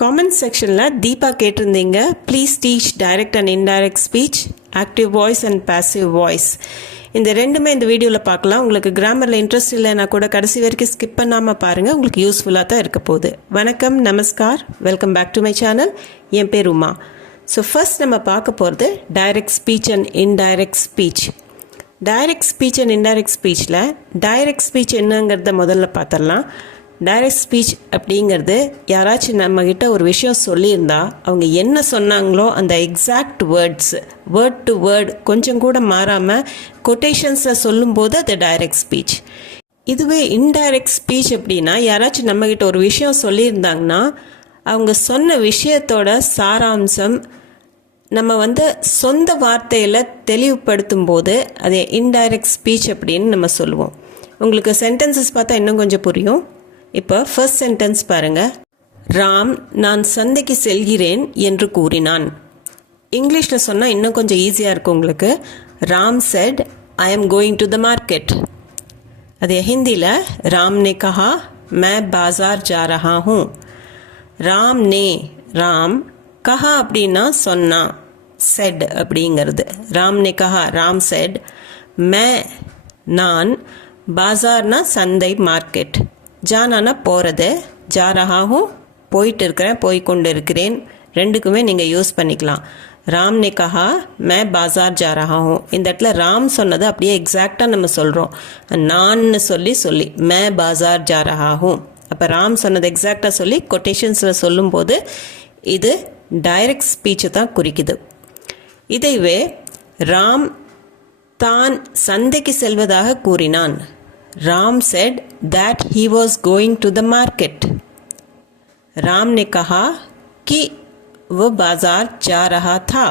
Comment செக்ஷனில் தீபா கேட்டிருந்தீங்க, please teach direct and indirect speech, active voice and passive voice. இந்த ரெண்டுமே இந்த வீடியோவில் பார்க்கலாம். உங்களுக்கு கிராமரில் இன்ட்ரெஸ்ட் இல்லைன்னா கூட கடைசி வரைக்கும் ஸ்கிப் பண்ணாமல் பாருங்கள், உங்களுக்கு யூஸ்ஃபுல்லாக தான் இருக்க போகுது. வணக்கம், நமஸ்கார், welcome back to my channel. என் பேர் உமா. ஸோ ஃபர்ஸ்ட் நம்ம பார்க்க போகிறது direct speech and indirect speech. Direct speech and indirect ஸ்பீச்சில் டைரக்ட் ஸ்பீச் என்னங்கிறத முதல்ல பார்த்துடலாம். டைரக்ட் ஸ்பீச் அப்படிங்கிறது யாராச்சும் நம்மக்கிட்ட ஒரு விஷயம் சொல்லியிருந்தா அவங்க என்ன சொன்னாங்களோ அந்த exact words, word to word கொஞ்சம் கூட மாறாமல் கொட்டேஷன்ஸில் சொல்லும்போது அது டைரக்ட் ஸ்பீச். இதுவே இன்டைரக்ட் ஸ்பீச் அப்படின்னா யாராச்சும் நம்மக்கிட்ட ஒரு விஷயம் சொல்லியிருந்தாங்கன்னா அவங்க சொன்ன விஷயத்தோட சாராம்சம் நம்ம சொந்த வார்த்தையில் தெளிவுபடுத்தும் போது அதை இன்டைரக்ட் ஸ்பீச் அப்படின்னு நம்ம சொல்லுவோம். உங்களுக்கு சென்டென்சஸ் பார்த்தா இன்னும் கொஞ்சம் புரியும். இப்போ ஃபர்ஸ்ட் சென்டென்ஸ் பாருங்கள். ராம் நான் சந்தைக்கு செல்கிறேன் என்று கூறினான். இங்கிலீஷில் சொன்னால் இன்னும் கொஞ்சம் ஈஸியாக இருக்கும் உங்களுக்கு. Ram set I am going to the market. அதே ஹிந்தியில் ராம் நே கஹா மை பாசார் ஜா ரஹா ஹூँ. ராம் நே, ராம், கஹா அப்படின்னா சொன்னா, செட் அப்படிங்கிறது. ராம் நே கஹா, ராம் செட், மை நான், பாசார்னா சந்தை, மார்க்கெட், ஜானானா போகிறது, ஜா ரஹாவும் போயிட்டு இருக்கிறேன், போய்கொண்டு இருக்கிறேன். ரெண்டுக்குமே நீங்கள் யூஸ் பண்ணிக்கலாம். ராம் நே கஹா மை பாசார் ஜா ரஹாவும். இந்த இடத்துல ராம் சொன்னது அப்படியே எக்ஸாக்டாக நம்ம சொல்கிறோம். நான்னு சொல்லி மை பாசார் ஜா ரஹாவும். அப்போ ராம் சொன்னது எக்ஸாக்டாக சொல்லி கொட்டேஷன்ஸில் சொல்லும்போது இது டைரக்ட் ஸ்பீச்சை தான் குறிக்குது. இதைவே ராம் தான் சந்தைக்கு செல்வதாக கூறினான். Ram said that he was going to the market. Ram ने कहा कि वो बाज़ार जा रहा था.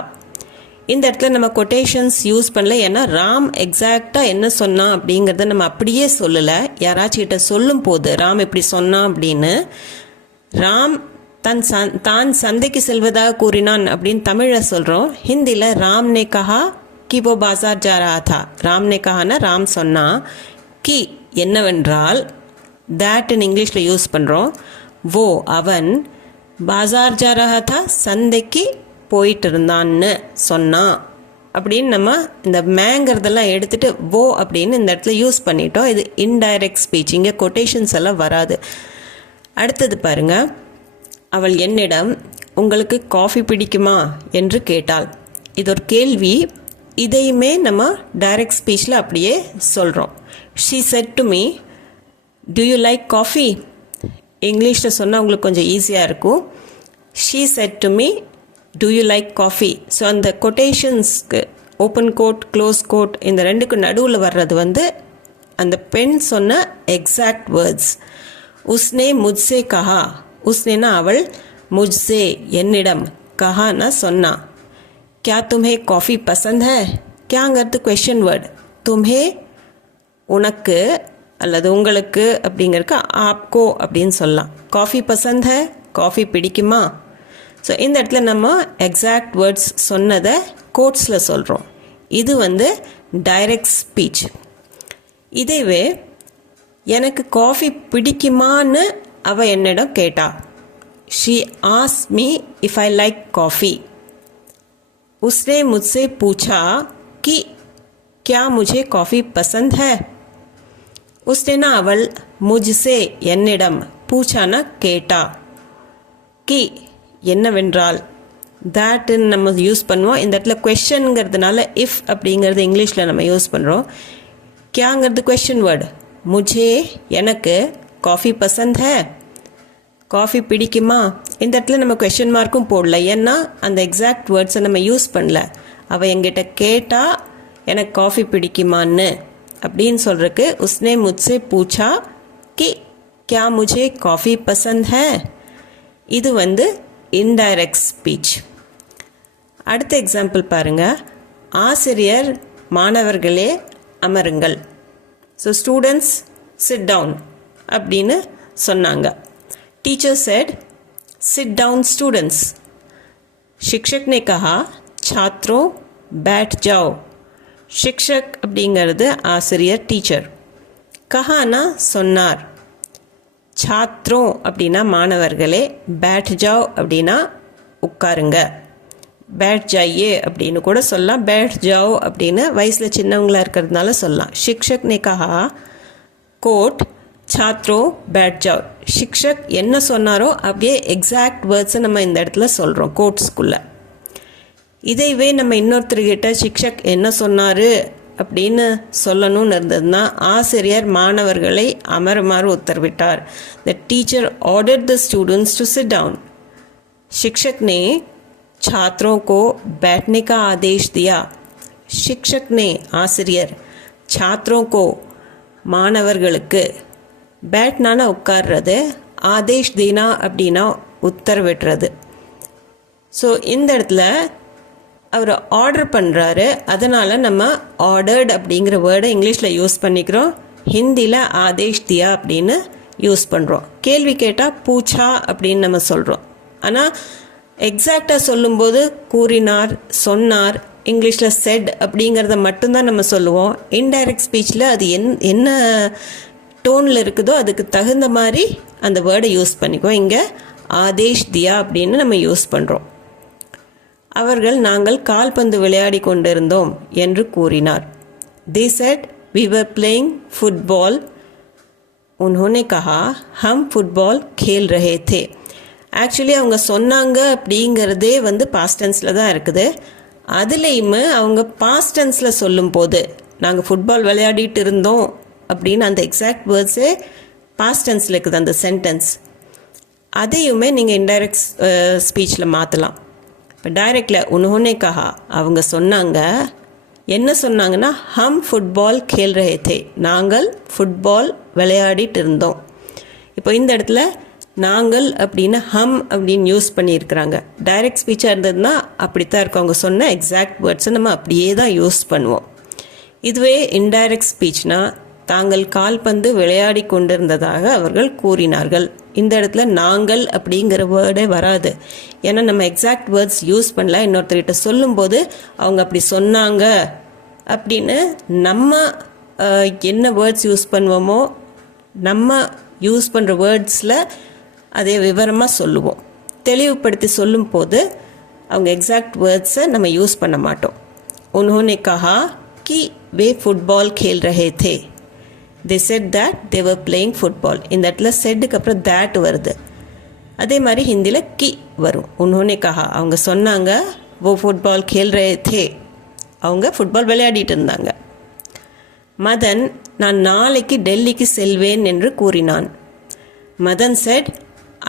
இந்த இடத்துல நம்ம கொட்டேஷன்ஸ் யூஸ் பண்ணல. ஏன்னா ராம் எக்ஸாக்டாக என்ன சொன்னான் அப்படிங்கிறத நம்ம அப்படியே சொல்லலை. யாராச்சும் கிட்ட சொல்லும் போது ராம் இப்படி சொன்னான் அப்படின்னு, ராம் தான் சந்தைக்கு செல்வதாக கூறினான் அப்படின்னு தமிழில் சொல்கிறோம். ஹிந்தியில் ராம் நே கஹா கி வோ பாசார் ஜா ரஹா தா. ராம் நே கஹானா ராம் சொன்னா, கி என்னவென்றால், தேட்னு இங்கிலீஷில் யூஸ் பண்ணுறோம். வோ அவன், பாசார் ஜா ரஹா தா சந்தைக்கு போயிட்டு இருந்தான்னு சொன்னான் அப்படின்னு நம்ம இந்த மேங்கிறதெல்லாம் எடுத்துகிட்டு வோ அப்படின்னு இந்த இடத்துல யூஸ் பண்ணிட்டோம். இது இன்டைரக்ட் ஸ்பீச். இங்கே கொட்டேஷன்ஸ் எல்லாம் வராது. அடுத்தது பாருங்கள். அவள் என்னிடம் உங்களுக்கு காஃபி பிடிக்குமா என்று கேட்டாள். இது ஒரு கேள்வி. இதையுமே நம்ம டைரக்ட் ஸ்பீச்சில் அப்படியே சொல்கிறோம். She said to me, do you like coffee? இங்கிலீஷில் சொன்னால் உங்களுக்கு கொஞ்சம் ஈஸியாக இருக்கும். She said to me, do you like coffee? So அந்த கொட்டேஷன்ஸ்க்கு ஓப்பன் கோட், க்ளோஸ் கோட், இந்த ரெண்டுக்கு நடுவில் வர்றது அந்த பெண் சொன்ன எக்ஸாக்ட் வேர்ட்ஸ். உஸ்னே முஜ்சே கஹா. உஸ்னேனா அவள், முஜ்சே என்னிடம், கஹானா சொன்னா. क्या तुम्हें कॉफ़ी पसंद है? क्याங்கிறது क्वेश्चन வேர்ட். तुम्हें உனக்கு அல்லது உங்களுக்கு அப்படிங்கிறதுக்கு ஆப்கோ அப்படின்னு சொல்லலாம். காஃபி பசந்த் ஹை, காஃபி பிடிக்குமா. ஸோ இந்த இடத்துல நம்ம எக்ஸாக்ட் வேர்ட்ஸ் சொன்னதை கோட்ஸில் சொல்கிறோம். இது டைரக்ட் ஸ்பீச். இதேவே எனக்கு காஃபி பிடிக்குமான்னு அவள் என்னிடம் கேட்டா. She asked me if I like coffee. उसने मुझसे पूछा कि क्या मुझे कॉफ़ी पसंद है. उसने ना அவள், मुझसे என்னிடம், பூச்சானா கேட்டா, கி என்னவென்றால், தேட்னு நம்ம யூஸ் பண்ணுவோம். இந்த இடத்துல கொஷனுங்கிறதுனால இஃப் அப்படிங்கிறது இங்கிலீஷில் நம்ம யூஸ் பண்ணுறோம். கியாங்கிறது கொஷன் வேர்டு. முझे எனக்கு, காஃபி பசந்த் ஹை காஃபி பிடிக்குமா. இந்த இடத்துல நம்ம கொஷன் மார்க்கும் போடல. ஏன்னா அந்த எக்ஸாக்ட் வேர்ட்ஸை நம்ம யூஸ் பண்ணல. அவள் எங்கிட்ட கேட்டா எனக்கு காஃபி பிடிக்குமான்னு அப்படின்னு சொல்கிறதுக்கு உஸ்னே முझसे பூச்சா கி क्या मुझे காஃபி பசந்த் है. இது இன்டைரக்ட் ஸ்பீச். அடுத்த எக்ஸாம்பிள் பாருங்கள். ஆசிரியர் மாணவர்களே அமருங்கள். ஸோ ஸ்டூடெண்ட்ஸ் சிட் டவுன் அப்படின்னு சொன்னாங்க. Teacher said sit down students. शिक्षक ने कहा छात्रों बैठ जाओ. शिक्षक அப்படிங்கிறது ஆசிரியர், டீச்சர். கஹானா சொன்னார். சாத்ரோம் அப்படின்னா மாணவர்களே, பேட் ஜாவ் அப்படின்னா உட்காருங்க, பேட் ஜாயே அப்படின்னு கூட சொல்லலாம், பேட் ஜாவ் அப்படின்னு வயசில் சின்னவங்களாக இருக்கிறதுனால சொல்லலாம். शिक्षक ने कहा கோட் छात्रों बैठ जाओ. शिक्षक என்ன சொன்னாரோ அப்படியே எக்ஸாக்ட் வேர்ட்ஸை நம்ம இந்த இடத்துல சொல்கிறோம் கோட்ஸ்குள்ளே. இதைவே நம்ம இன்னொருத்தர்கிட்ட शिक्षक என்ன சொன்னார் அப்படின்னு சொல்லணும்னு இருந்ததுன்னா ஆசிரியர் மாணவர்களை அமருமாறு உத்தரவிட்டார். The teacher ordered the students to sit down. शिक्षक ने छात्रों को बैठने का आदेश दिया. शिक्षक ने ஆசிரியர் छात्रों को மாணவர்களுக்கு, பேட்னானா உட்கார்றது, ஆதேஷ் தீனா அப்படின்னா உத்தரவிடுறது. ஸோ இந்த இடத்துல அவர் ஆர்டர் பண்ணுறாரு, அதனால் நம்ம ஆர்டர்ட் அப்படிங்கிற வேர்டை இங்கிலீஷில் யூஸ் பண்ணிக்கிறோம், ஹிந்தியில் ஆதேஷ் தியா அப்படின்னு யூஸ் பண்ணுறோம். கேள்வி கேட்டால் பூச்சா அப்படின்னு நம்ம சொல்கிறோம். ஆனால் எக்ஸாக்டாக சொல்லும்போது கூறினார், சொன்னார், இங்கிலீஷில் செட் அப்படிங்கிறத மட்டும்தான் நம்ம சொல்லுவோம். இன்டைரக்ட் ஸ்பீச்சில் அது என்ன டோனில் இருக்குதோ அதுக்கு தகுந்த மாதிரி அந்த வேர்டை யூஸ் பண்ணிக்குவோம். இங்கே ஆதேஷ் தியா அப்படின்னு நம்ம யூஸ் பண்ணுறோம். அவர்கள் நாங்கள் கால்பந்து விளையாடி கொண்டிருந்தோம் என்று கூறினார். they said we were playing football. उन्होंने कहा हम फुटबॉल खेल रहे थे. ஆக்சுவலி அவங்க சொன்னாங்க அப்படிங்கிறதே பாஸ்ட் டென்ஸில் தான் இருக்குது. அதுலேயுமே அவங்க பாஸ்ட் டென்ஸில் சொல்லும்போது நாங்கள் ஃபுட்பால் விளையாடிட்டு இருந்தோம் அப்படின்னு அந்த எக்ஸாக்ட் வேர்ட்ஸே பாஸ்ட் டென்ஸில் இருக்குது அந்த சென்டென்ஸ். அதையுமே நீங்கள் இன்டைரக்ட் ஸ்பீச்சில் மாற்றலாம். இப்போ டைரெக்டில் உன்ஹோனே கஹா அவங்க சொன்னாங்க, என்ன சொன்னாங்கன்னா ஹம் ஃபுட்பால் கேல் ரஹே தே, நாங்கள் ஃபுட்பால் விளையாடிட்டு இருந்தோம். இப்போ இந்த இடத்துல நாங்கள் அப்படின்னு ஹம் அப்படின்னு யூஸ் பண்ணியிருக்கிறாங்க. டைரக்ட் ஸ்பீச்சாக இருந்ததுன்னா அப்படித்தான் இருக்கும், அவங்க சொன்ன எக்ஸாக்ட் வேர்ட்ஸை நம்ம அப்படியே தான் யூஸ் பண்ணுவோம். இதுவே இன்டைரக்ட் ஸ்பீச்னா தாங்கள் கால்பந்து விளையாடி கொண்டிருந்ததாக அவர்கள் கூறினார்கள். இந்த இடத்துல நாங்கள் அப்படிங்கிற வேர்டே வராது, ஏன்னா நம்ம எக்ஸாக்ட் வேர்ட்ஸ் யூஸ் பண்ணல. இன்னொருத்தர்கிட்ட சொல்லும்போது அவங்க அப்படி சொன்னாங்க அப்படின்னு நம்ம என்ன வேர்ட்ஸ் யூஸ் பண்ணுவோமோ நம்ம யூஸ் பண்ணுற வேர்ட்ஸில் அதே விவரமாக சொல்லுவோம். தெளிவுபடுத்தி சொல்லும் போது அவங்க எக்ஸாக்ட் வேர்ட்ஸை நம்ம யூஸ் பண்ண மாட்டோம். उन्होंने कहा कि वे फुटबॉल खेल रहे थे. they said that they were playing football. இந்த இடத்துல செட்டுக்கு அப்புறம் that வருது. அதே மாதிரி ஹிந்தியில் கி வரும். उन्होंने कहा அவங்க சொன்னாங்க, वो फुटबॉल खेल रहे थे அவங்க ஃபுட்பால் விளையாடிட்டு இருந்தாங்க. மதன் நான் நாளைக்கு டெல்லிக்கு செல்வேன் என்று கூறினான். Madan said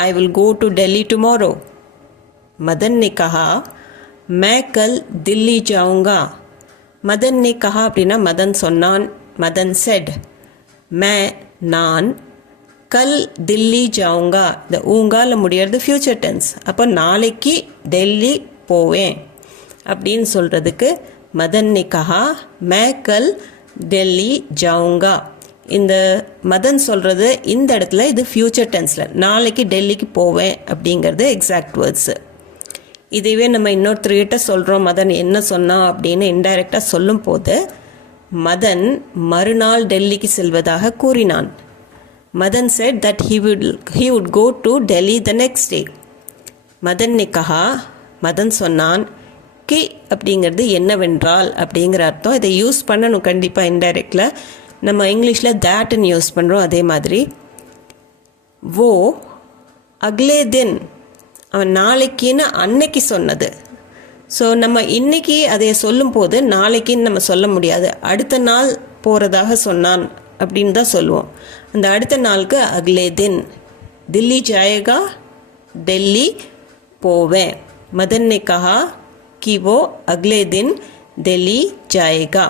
I will go to Delhi tomorrow. Madan ने कहा मैं कल दिल्ली जाऊंगा. मदन ने कहा அப்படின்னா மதன் சொன்னான். மதன் said मैं நான் கல் தில்லி ஜாவுங்கா, இந்த ஊங்கால முடியறது ஃபியூச்சர் டென்ஸ். அப்போ நாளைக்கு டெல்லி போவேன் அப்படின்னு சொல்கிறதுக்கு மதன் ने कहा मैं कल டெல்லி ஜாவுங்கா. இந்த மதன் சொல்கிறது இந்த இடத்துல இது ஃபியூச்சர் டென்ஸில் நாளைக்கு டெல்லிக்கு போவேன் அப்படிங்கிறது எக்ஸாக்ட் வேர்ட்ஸு. இதுவே நம்ம இன்னொருத்தர்கிட்ட சொல்கிறோம் மதன் என்ன சொன்னான் அப்படின்னு இன்டைரக்டாக சொல்லும் போது மதன் மறுநாள் டெல்லிக்கு செல்வதாக கூறினான். Madan said that he would go to Delhi the next day. Madan ने कहा மதன் சொன்னான். கி அப்படிங்கிறது என்னவென்றால் அப்படிங்கிற அர்த்தம். இதை யூஸ் பண்ணணும் கண்டிப்பாக இன்டைரக்டில். நம்ம இங்கிலீஷில் தேட்னு யூஸ் பண்ணுறோம். அதே மாதிரி वो अगले दिन அவன் நாளைக்குன்னு அன்னைக்கு சொன்னது. ஸோ நம்ம இன்னைக்கு அதை சொல்லும்போது நாளைக்குன்னு நம்ம சொல்ல முடியாது, அடுத்த நாள் போகிறதாக சொன்னான் அப்படின்னு தான் சொல்லுவோம். அந்த அடுத்த நாளுக்கு அக்லே தின். தில்லி ஜாயேகா டெல்லி போவேன். மதன் ने कहा कि वो अगले दिन டெல்லி ஜாயேகா.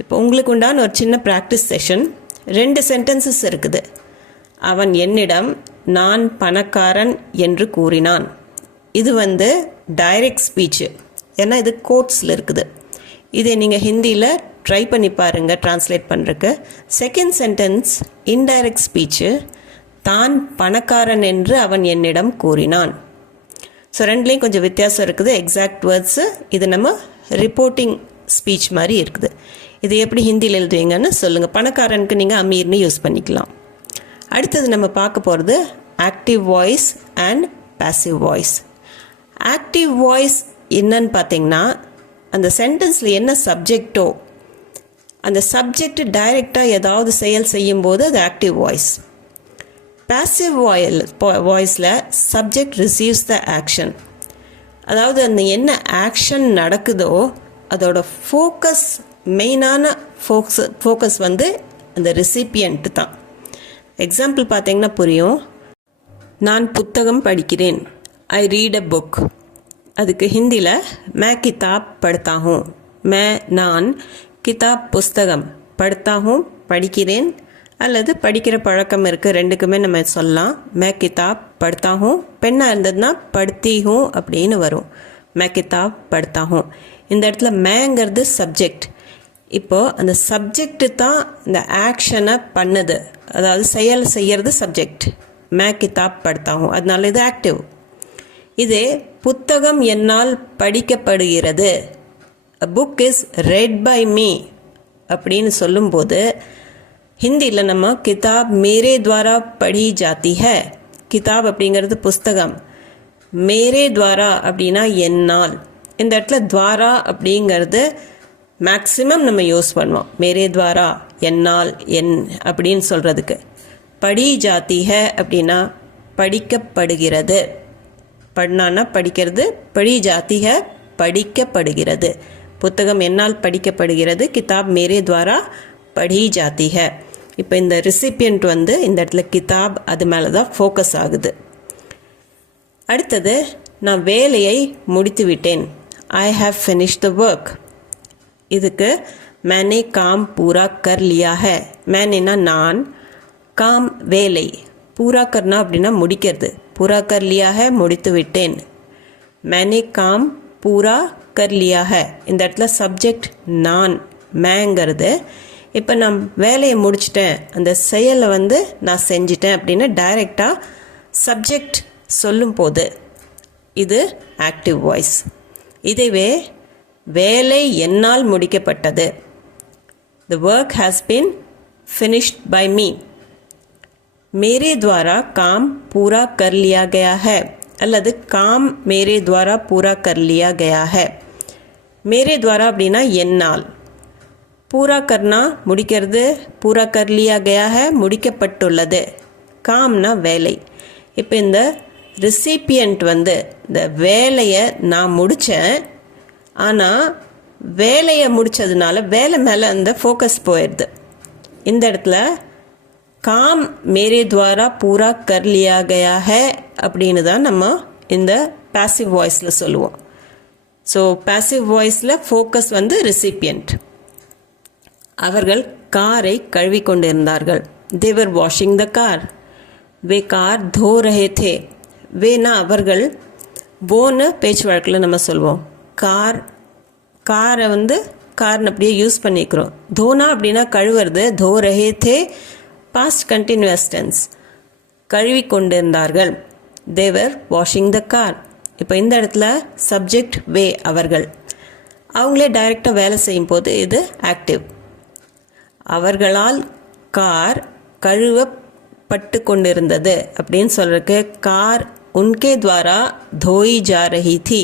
இப்போ உங்களுக்கு உண்டான ஒரு சின்ன ப்ராக்டிஸ் செஷன். 2 சென்டென்சஸ் இருக்குது. அவன் என்னிடம் நான் பணக்காரன் என்று கூறினான். இது டைரக்ட் ஸ்பீச்சு, ஏன்னா இது கோட்ஸில் இருக்குது. இதை நீங்கள் ஹிந்தியில் ட்ரை பண்ணி பாருங்கள் ட்ரான்ஸ்லேட் பண்ணுறக்கு. செகண்ட் சென்டென்ஸ் இன்டைரக்ட் ஸ்பீச்சு, தான் பணக்காரன் என்று அவன் என்னிடம் கூறினான். ஸோ ரெண்டுலேயும் கொஞ்சம் வித்தியாசம் இருக்குது. எக்ஸாக்ட் வேர்ட்ஸு இது நம்ம ரிப்போர்ட்டிங் ஸ்பீச் மாதிரி இருக்குது. இது எப்படி ஹிந்தியில் எழுதுவீங்கன்னு சொல்லுங்கள். பணக்காரனுக்கு நீங்கள் அமீர்னு யூஸ் பண்ணிக்கலாம். அடுத்தது நம்ம பார்க்க போகிறது active voice and passive voice. Active voice என்னன்னு பார்த்தீங்கன்னா, அந்த சென்டென்ஸில் என்ன சப்ஜெக்டோ அந்த சப்ஜெக்ட் டைரெக்டாக ஏதாவது செயல் செய்யும்போது அது ஆக்டிவ் வாய்ஸ். பாசிவ் வாய்ஸில் சப்ஜெக்ட் ரிசீவ்ஸ் த ஆக்ஷன். அதாவது அந்த என்ன ஆக்ஷன் நடக்குதோ அதோட ஃபோக்கஸ், மெயினான ஃபோக்கஸ் வந்து அந்த ரெசிபியன்ட்டு தான். எக்ஸாம்பிள் பார்த்தீங்கன்னா புரியும். நான் புத்தகம் படிக்கிறேன், ஐ ரீட் அ புக். அதுக்கு ஹிந்தியில் மே கிதாப் படுத்தா ஹூம். நான் கிதாப் புஸ்தகம், படுத்தா ஹூம் படிக்கிறேன், அல்லது படிக்கிற பழக்கம் இருக்குது, ரெண்டுக்குமே நம்ம சொல்லலாம். மே கிதாப் படுத்தா ஹூம். பெண்ணாக இருந்ததுன்னா படுத்தி ஹூம் அப்படின்னு வரும். மே கிதாப் படுத்தா ஹூம். இந்த இடத்துல மேங்கிறது சப்ஜெக்ட். இப்போது அந்த சப்ஜெக்டு தான் இந்த ஆக்ஷனை பண்ணுது, அதாவது செயல் செய்கிறது சப்ஜெக்ட். மே கிதாப் படுத்தா ஹூம், அதனால இது ஆக்டிவ். இதே புத்தகம் என்னால் படிக்கப்படுகிறது, a book is read by me அப்படின்னு சொல்லும்போது ஹிந்தியில் நம்ம கிதாப் மேரே துவாரா படி ஜாத்தி ஹை. கிதாப் அப்படிங்கிறது புஸ்தகம், மேரே துவாரா அப்படின்னா என்னால். இந்த இடத்துல துவாரா அப்படிங்கிறது மேக்ஸிமம் நம்ம யூஸ் பண்ணுவோம். மேரே துவாரா என்னால், என் அப்படின்னு சொல்கிறதுக்கு. படி ஜாத்தி ஹை அப்படின்னா படிக்கப்படுகிறது. பட்னானா படிக்கிறது, படி ஜாத்தி ஹை படிக்கப்படுகிறது. புத்தகம் என்னால் படிக்கப்படுகிறது, கிதாப் மேரே துவாரா படி ஜாத்தி ஹை. இப்போ இந்த ரெசிபியன்ட் வந்து இந்த இடத்துல கிதாப், அது மேலே தான் ஃபோக்கஸ் ஆகுது. அடுத்தது நான் வேலையை முடித்து விட்டேன், I have finished the work. இதுக்கு மேனே காம் பூரா கர் லியா ஹை. மேனேனா நான், காம் வேலை, பூரா கர்னா அப்படின்னா முடிக்கிறது. பூரா கர் லியா ஹை முடித்து விட்டேன். மேனே காம் பூரா கர் லியா ஹை. இந்த இடத்துல சப்ஜெக்ட் நான், மேங்கிறது. இப்போ நான் வேலையை முடிச்சிட்டேன், அந்த செயலை வந்து நான் செஞ்சிட்டேன் அப்படின்னு டைரெக்டாக சப்ஜெக்ட் சொல்லும் போது இது ஆக்டிவ் வாய்ஸ். இதுவே வேலை என்னால் முடிக்கப்பட்டது, the work has been finished by me. मेरे द्वारा काम पूरा कर लिया गया है, அல்லது काम मेरे द्वारा पूरा कर लिया गया है. मेरे द्वारा அப்படின்னா என்னால். பூரா கர்னா முடிக்கிறது, பூரா கர் லியா கயா ஹை முடிக்கப்பட்டுள்ளது. காம்னா வேலை. இப்போ இந்த ரெசிபியன்ட் வந்து இந்த வேலையை நான் முடித்தேன், ஆனால் வேலையை முடித்ததுனால வேலை மேலே அந்த ஃபோக்கஸ் போயிடுது. இந்த இடத்துல காம் மேரே துவாரா பூரா கர் லியா கயா ஹை அப்படின்னு தான் நம்ம இந்த பாசிவ் வாய்ஸில் சொல்லுவோம். ஸோ பாசிவ் வாய்ஸில் ஃபோக்கஸ் வந்து ரெசிபியன்ட். அவர்கள் காரை கழுவி கொண்டிருந்தார்கள், they were washing the car. Way car धो रहे थे. வேனா அவர்கள், போன்னு பேச்சு வழக்கில் நம்ம சொல்லுவோம். காரை வந்து கார்னு அப்படியே யூஸ் பண்ணிக்கிறோம். தோனா அப்படின்னா கழுவுறது, தோ ரஹே தே பாஸ்ட் கண்டினியூஸ் டென்ஸ். கழுவி கொண்டிருந்தார்கள், they were washing the car. இப்போ இந்த இடத்துல சப்ஜெக்ட் வே அவர்கள், அவங்களே டைரெக்டாக வேலை செய்யும் போது இது ஆக்டிவ். அவர்களால் கார் கழுவப்பட்டு கொண்டிருந்தது அப்படின்னு சொல்கிறதுக்கு கார் உன்கே துவாரா தோயி ஜா ரஹி தி.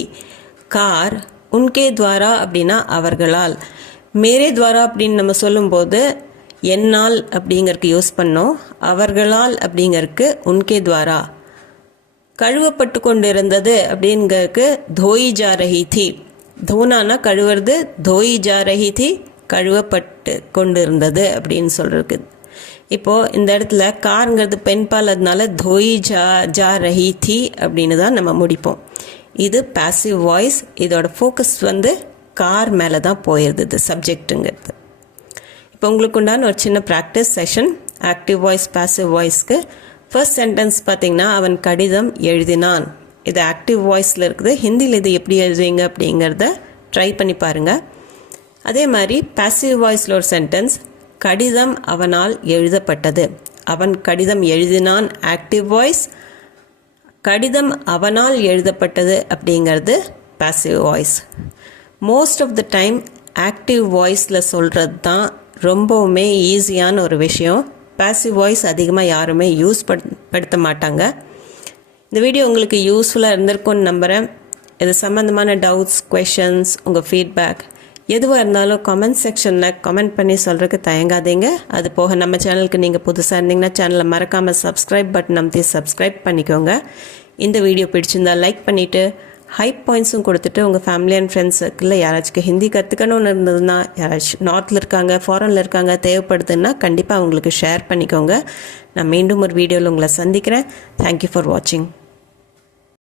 கார் உன்கே துவாரா அப்படின்னா அவர்களால். மேரே துவாரா அப்படின்னு நம்ம சொல்லும்போது என்னால் அப்படிங்கிறதுக்கு யூஸ் பண்ணோம். அவர்களால் அப்படிங்கிறதுக்கு உன்கே துவாரா. கழுவப்பட்டு கொண்டிருந்தது அப்படிங்கிறதுக்கு தோயி ஜா ரஹி தி. தோனானா கழுவுறது, தோயி ஜா ரஹி தி கழுவப்பட்டு கொண்டிருந்தது அப்படின்னு சொல்கிறது. இப்போது இந்த இடத்துல காருங்கிறது பெண்பால், அதனால தோயி ஜா ரஹி தி அப்படின்னு தான் நம்ம முடிப்போம். இது பாசிவ் வாய்ஸ். இதோட ஃபோக்கஸ் வந்து கார் மேலே தான் போயிடுது சப்ஜெக்ட்டுங்கிறது. இப்போ உங்களுக்கு உண்டான ஒரு சின்ன practice session active voice passive வாய்ஸ்க்கு. ஃபர்ஸ்ட் சென்டென்ஸ் பார்த்திங்கன்னா, அவன் கடிதம் எழுதினான். இது ஆக்டிவ் வாய்ஸில் இருக்குது. ஹிந்தியில் இது எப்படி எழுதுவீங்க அப்படிங்கிறத ட்ரை பண்ணி பாருங்கள். அதே மாதிரி பாசிவ் வாய்ஸில் ஒரு சென்டென்ஸ், கடிதம் அவனால் எழுதப்பட்டது. அவன் கடிதம் எழுதினான் ஆக்டிவ் வாய்ஸ், கடிதம் அவனால் எழுதப்பட்டது அப்படிங்கிறது passive voice. Most of the time active வாய்ஸில் சொல்கிறது தான் ரொம்பவுமே ஈஸியான ஒரு விஷயம். பாசிவ் வாய்ஸ் அதிகமாக யாருமே யூஸ் படுத்த மாட்டாங்க. இந்த வீடியோ உங்களுக்கு யூஸ்ஃபுல்லாக இருந்திருக்கும்னு நம்புகிறேன். இது சம்மந்தமான டவுட்ஸ், கொஷன்ஸ், உங்கள் ஃபீட்பேக் எதுவாக இருந்தாலும் கமெண்ட் செக்ஷனில் கமெண்ட் பண்ணி சொல்கிறதுக்கு தயங்காதீங்க. அது போக நம்ம சேனலுக்கு நீங்கள் புதுசாக இருந்தீங்கன்னா சேனலை மறக்காமல் சப்ஸ்கிரைப் பட்டன் அமைத்தி சப்ஸ்கிரைப் பண்ணிக்கோங்க. இந்த வீடியோ பிடிச்சிருந்தால் லைக் பண்ணிவிட்டு ஹைப் பாயிண்ட்ஸும் கொடுத்துட்டு உங்கள் ஃபேமிலி அண்ட் ஃப்ரெண்ட்ஸ் சர்க்கிளில் யாராச்சும் ஹிந்தி கற்றுக்கணும்னு இருந்ததுன்னா, யாராச்சும் நார்த்தில் இருக்காங்க, ஃபாரினில் இருக்காங்க, தேவைப்படுதுன்னா கண்டிப்பாக அவங்களுக்கு ஷேர் பண்ணிக்கோங்க. நான் மீண்டும் ஒரு வீடியோவில் உங்களை சந்திக்கிறேன். தேங்க்யூ ஃபார் வாட்சிங்.